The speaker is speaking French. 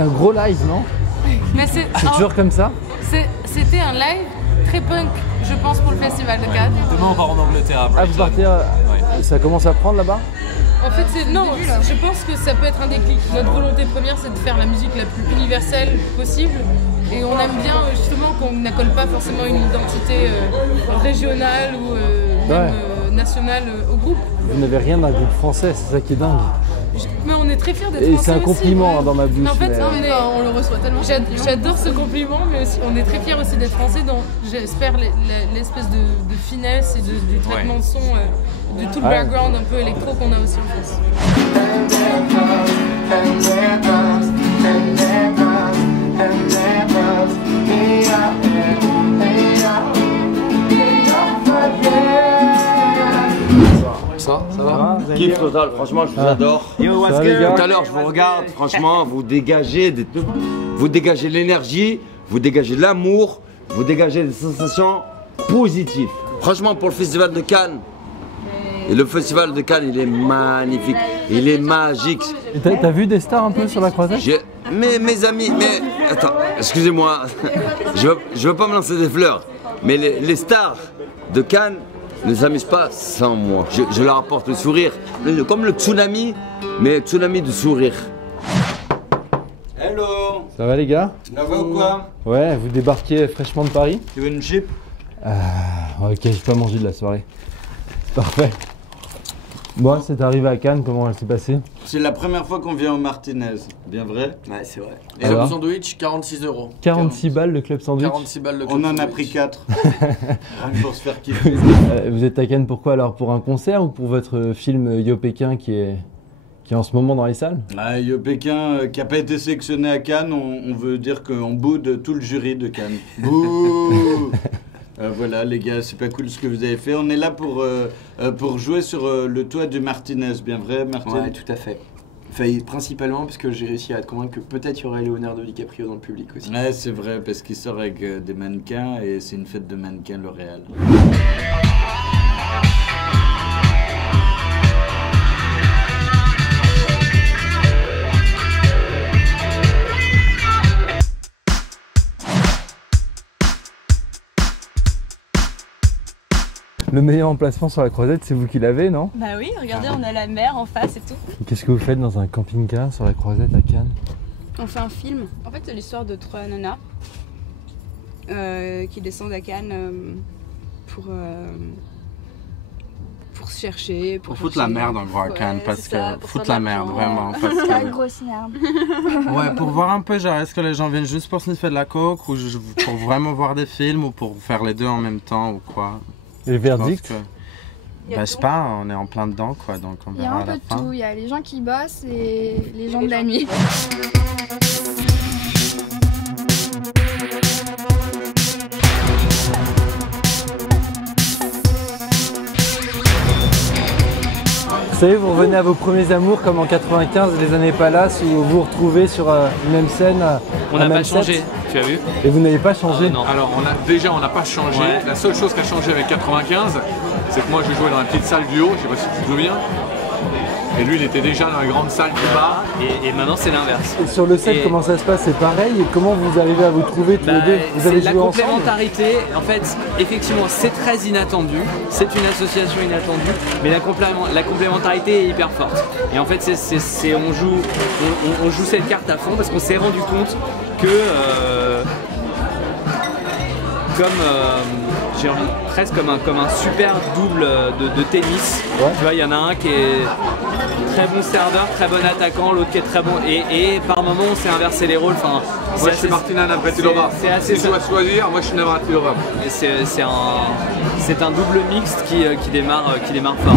c'est un gros live, non? Mais c'est toujours comme ça? C'était un live très punk, je pense, pour le festival de Cannes. Demain, on part en Angleterre. Ah, vous partez, ça commence à prendre là-bas? En fait, non, je pense que ça peut être un déclic. Notre volonté première, c'est de faire la musique la plus universelle possible. Et on aime bien, justement, qu'on n'accole pas forcément une identité régionale ou même nationale au groupe. Vous n'avez rien d'un groupe français, c'est ça qui est dingue. Mais on est très fiers d'être français. Et c'est un compliment aussi, dans ma bouche. En fait, mais... on le reçoit tellement. J'adore ce compliment, mais aussi, on est très fiers aussi d'être français dans, j'espère, l'espèce de finesse et du traitement de son, de tout le background un peu électro qu'on a aussi en France. Ça va? Kiff total, franchement je vous adore. Yo, what's good? Tout à l'heure je vous regarde, franchement vous dégagez l'énergie, vous dégagez l'amour, vous dégagez des sensations positives. Franchement pour le festival de Cannes, et le festival de Cannes il est magnifique, il est magique. T'as vu des stars un peu sur la croisette? Mais mes amis, mais attends, excusez-moi, je veux pas me lancer des fleurs, mais les stars de Cannes ne s'amusent pas sans moi. Je leur apporte le sourire, comme le tsunami, mais tsunami de sourire. Hello. Ça va les gars? Ça va ou quoi? Ouais, vous débarquez fraîchement de Paris? Tu veux une chip? Ok, j'ai pas mangé de la soirée. Parfait. Bon, c'est arrivé à Cannes, comment elle s'est passée? C'est la première fois qu'on vient au Martinez, bien vrai? Ouais, c'est vrai. Et le sandwich, 46 €. 46 balles le club sandwich? 46 balles le club sandwich. On en a pris 4. Rien pour se faire kiffer. Vous êtes à Cannes pourquoi alors? Pour un concert ou pour votre film Yo Pékin qui est en ce moment dans les salles? Yo Pékin qui n'a pas été sélectionné à Cannes, on veut dire qu'on boude tout le jury de Cannes. Bouh. Voilà les gars, c'est pas cool ce que vous avez fait. On est là pour jouer sur le toit du Martinez, bien vrai Martin? Ouais, tout à fait. Enfin, principalement parce que j'ai réussi à te convaincre que peut-être il y aurait Leonardo DiCaprio dans le public aussi. Ouais, c'est vrai, parce qu'il sort avec des mannequins et c'est une fête de mannequins L'Oréal. Le meilleur emplacement sur la croisette, c'est vous qui l'avez, non? Bah oui, regardez, on a la mer en face et tout. Qu'est-ce que vous faites dans un camping-car sur la croisette à Cannes? On fait un film. En fait, c'est l'histoire de 3 nanas qui descendent à Cannes pour se chercher. Pour foutre la merde en gros à Cannes, parce que foutre la merde, vraiment. Parce que... la grosse merde. Ouais, pour voir un peu, genre, est-ce que les gens viennent juste pour sniffer de la coke ou pour vraiment voir des films ou pour faire les deux en même temps ou quoi? Et le verdict? Bah, je sais pas, on est en plein dedans quoi, donc on verra à la fin. Il y a un peu de tout, il y a les gens qui bossent et les gens de la nuit. Vous savez, vous revenez à vos premiers amours comme en 95, les années Palace, où vous vous retrouvez sur une même scène. On n'a pas changé, tu as vu? Et vous n'avez pas changé? Non. Alors déjà on n'a pas changé. Ouais. La seule chose qui a changé avec 95, c'est que moi je jouais dans la petite salle du haut, je sais pas si tu te souviens. Et lui il était déjà dans la grande salle du bas. Et maintenant c'est l'inverse. Et sur le set, comment ça se passe? C'est pareil? Et comment vous arrivez à vous trouver tous les deux? Vous avez joué la ensemble? complémentarité, en fait, effectivement, c'est très inattendu. C'est une association inattendue, mais la complémentarité est hyper forte. Et en fait, on joue cette carte à fond parce qu'on s'est rendu compte que presque comme un super double de tennis. Ouais. Tu vois, il y en a un qui est très bon serveur, très bon attaquant, l'autre qui est très bon. Et par moment, on s'est inversé les rôles. Enfin, moi, je suis Martina Navratilova. C'est assez. Si je dois choisir, moi, je suis Navratilova. C'est un double mixte qui démarre fort.